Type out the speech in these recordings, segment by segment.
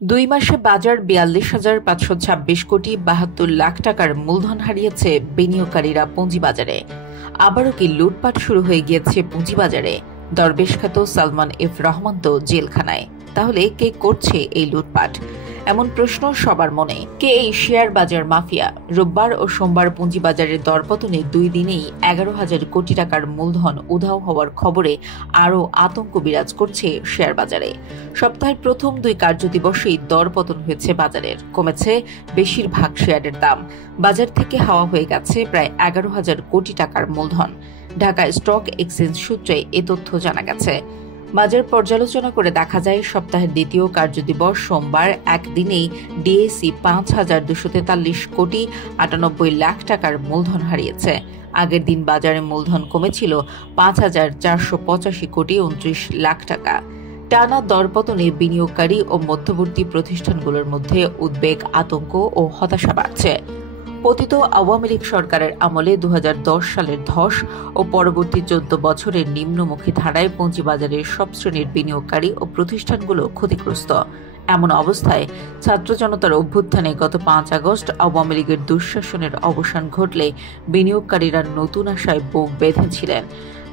2 মাসে বাজার 42,526 কোটি 72 লাখ টাকার মূলধন হারিয়েছে বিনিয়োগকারীরা পুঁজিবাজারে। আবারও কি লুটপাট শুরু হয়ে গিয়েছে পুঁজিবাজারে? দরবেশ খ্যাত সালমান এফ রহমান তো জেলখানায়। তাহলে কে করছে এই লুটপাট? এমন প্রশ্ন সবার মনে। কে এই শেয়ার বাজার মাফিয়া? রোববার ও সোমবার পুঁজিবাজারের দরপতনে 2 দিনেই 11,000 কোটি টাকার মূলধন উধাও হওয়ার খবরে আরও আতঙ্ক বিরাজ করছে শেয়ার বাজারে। সপ্তাহের প্রথম 2 কার্যদিবসেই দরপতন হয়েছে বাজারের। কমেছে বেশিরভাগ শেয়ারের দাম। বাজার থেকে হাওয়া হয়ে গেছে প্রায় 11,000 কোটি টাকার মূলধন। ঢাকা স্টক এক্সচেঞ্জ সূত্রে এ তথ্য জানা গেছে। বাজার পর্যালোচনা করে দেখা যায়, সপ্তাহের দ্বিতীয় কার্যদিবস সোমবার একদিনেই ডিএসই 5,243 কোটি 98 লাখ টাকার মূলধন হারিয়েছে। আগের দিন বাজারে মূলধন কমেছিল 5,485 কোটি 29 লাখ টাকা। টানা দরপতনে বিনিয়োগকারী ও মধ্যবর্তী প্রতিষ্ঠানগুলোর মধ্যে উদ্বেগ, আতঙ্ক ও হতাশা বাড়ছে। পতিত আওয়ামী লীগ সরকারের আমলে 2010 সালের ধস ও পরবর্তী 14 বছরের নিম্নমুখী ধারায় পুঁজিবাজারের সব শ্রেণীর বিনিয়োগকারী ও প্রতিষ্ঠানগুলো ক্ষতিগ্রস্ত। এমন অবস্থায় ছাত্র জনতার অভ্যুত্থানে গত 5 আগস্ট আওয়ামী লীগের দুঃশাসনের অবসান ঘটলে বিনিয়োগকারীরা নতুন আশায় বুক বেঁধেছিলেন।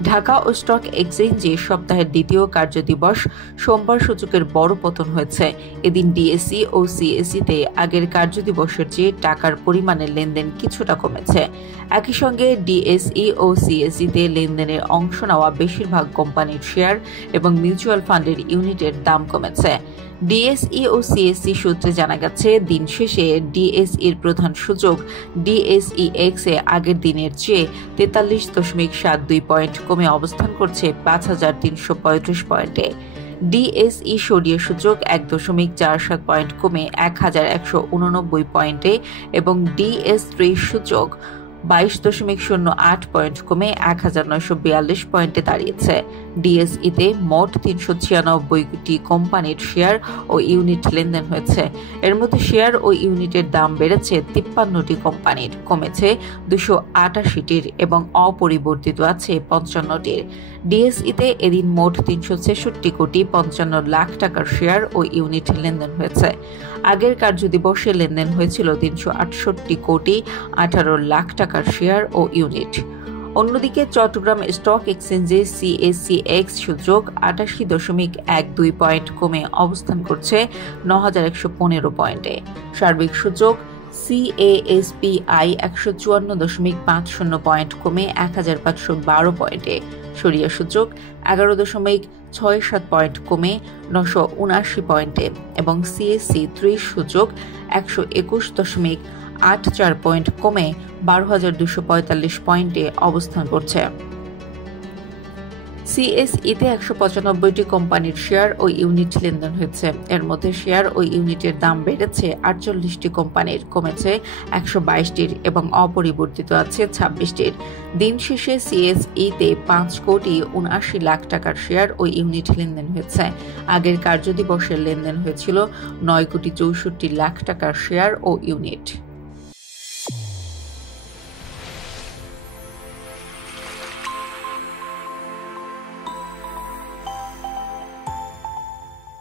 ঢাকা ও স্টক এক্সচেঞ্জে সপ্তাহের দ্বিতীয় কার্যদিবস সোমবার সূচকের বড় পতন হয়েছে। এদিন ডিএসই ও সিএসইতে আগের কার্যদিবসের চেয়ে টাকার পরিমাণের লেনদেন কিছুটা কমেছে। একই সঙ্গে ডিএসই ও সিএসইতে লেনদেনের অংশ নেওয়া বেশিরভাগ কোম্পানির শেয়ার এবং মিউচুয়াল ফান্ডের ইউনিটের দাম কমেছে। ডিএসই ও সিএসই সূত্রে জানা গেছে, দিন শেষে ডিএসইর প্রধান সূচক ডিএসইএক্স এ আগের দিনের চেয়ে 43.72 পয়েন্ট কমে অবস্থান করছে 5,335 পয়েন্টে। ডিএসই সরিয়ে সূচক 1.47 পয়েন্ট কমে 1,189 পয়েন্টে এবং ডিএস3 সূচক 22.08 পয়েন্ট কমে 1,942 পয়েন্টে দাঁড়িয়েছে। ডিএসইতে মোট 396টি কোম্পানির শেয়ার ও ইউনিট লেনদেন হয়েছে। এর মধ্যে শেয়ার ও ইউনিটের দাম বেড়েছে 53টি কোম্পানির, কমেছে 288টির এবং অপরিবর্তিত আছে 55টির। ডিএসইতে এদিন মোট 366 কোটি 55 লাখ টাকার শেয়ার ও ইউনিট লেনদেন হয়েছে। আগের কার্যদিবসে লেনদেন হয়েছিল 368 কোটি 18 লাখ টাকার শেয়ার ও ইউনিট। অন্যদিকে চট্টগ্রাম স্টক এক্সচেঞ্জে সিএসসিএক্স সূচক 88.12 পয়েন্ট কমে অবস্থান করছে 9,115 পয়েন্টে। সার্বিক সূচক সিএএসপিআই 154.50 পয়েন্ট কমে 1,512 পয়েন্টে। সরিয়া সূচক 11.67 পয়েন্ট কমে 979 পয়েন্টে এবং সিএসসি 30 সূচক 121.84 পয়েন্ট কমে 12,245 পয়েন্টে অবস্থান করছে। সিএসইতে 195টি কোম্পানির শেয়ার ও ইউনিট লেনদেন হয়েছে। এর মধ্যে শেয়ার ও ইউনিটের দাম বেড়েছে 48টি কোম্পানির, কমেছে 122টির এবং অপরিবর্তিত আছে 26টির। দিন শেষে সিএসইতে 5 কোটি 79 লাখ টাকার শেয়ার ও ইউনিট লেনদেন হয়েছে। আগের কার্যদিবসের লেনদেন হয়েছিল 9 কোটি 64 লাখ টাকার শেয়ার ও ইউনিট।